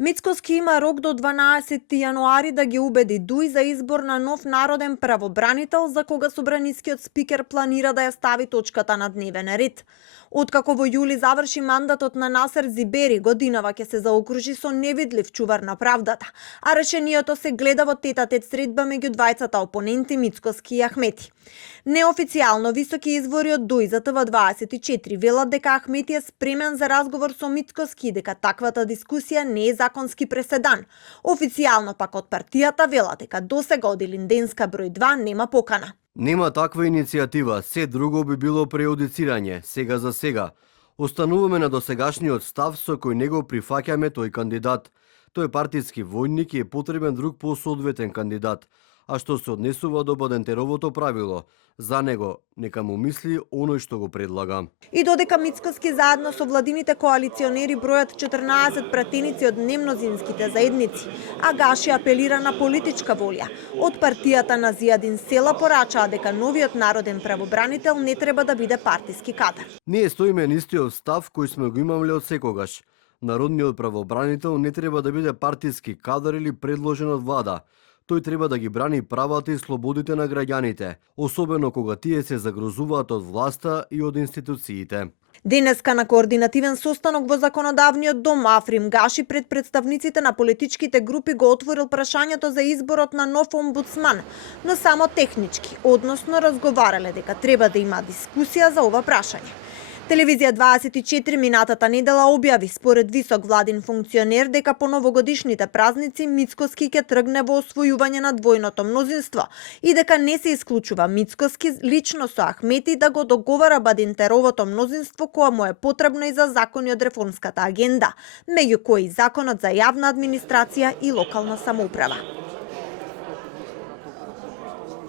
Мицкоски има рок до 12 јануари да ги убеди Дуј за избор на нов народен правобранител, за кога собранискиот спикер планира да ја стави точката на дневен ред. Откако во јули заврши мандатот на Насер Зибери, годинава ќе се заокружи со невидлив чувар на правдата, а решението се гледа во тет-а-тет средба меѓу двајцата опоненти Мицкоски и Ахмети. Неофицијално високи извори од Дуј за ТВ24 велат дека Ахмети е спремен за разговор со Мицкоски и дека таквата дискусија не е законски преседан. Официјално пак од партијата велат дека досега од Илинденска број 2 нема покана. Нема таква иницијатива, се друго би било преодицирање, сега за сега. Остануваме на досегашниот став со кој него прифаќаме тој кандидат. Тој е партиски војник и е потребен друг посоодветен кандидат. А што се однесува до Бадентеровото правило, за него нека му мисли оној што го предлага. И додека Мицкоски заедно со владините коалиционери бројат 14 пратеници од немнозинските заедници, а Гаши апелира на политичка волја. Од партијата на Зијадин Села порачаа дека новиот народен правобранител не треба да биде партиски кадар. Ние стоиме на истиот став кој сме го имале од секогаш. Народниот правобранител не треба да биде партиски кадар или предложен од влада. Тој треба да ги брани правата и слободите на граѓаните, особено кога тие се загрозуваат од власта и од институциите. Денеска на координативен состанок во Законодавниот дом Африм Гаши пред представниците на политичките групи го отворил прашањето за изборот на нов омбудсман, но само технички, односно разговарале дека треба да има дискусија за ова прашање. Телевизија 24 минатата недела објави според висок владин функционер дека по новогодишните празници Мицкоски ќе тргне во освојување на двојното мнозинство и дека не се исклучува Мицкоски лично со Ахмети да го договара Бадентеровото мнозинство кое му е потребно и за закони од реформската агенда, меѓу кои законот за јавна администрација и локална самоуправа.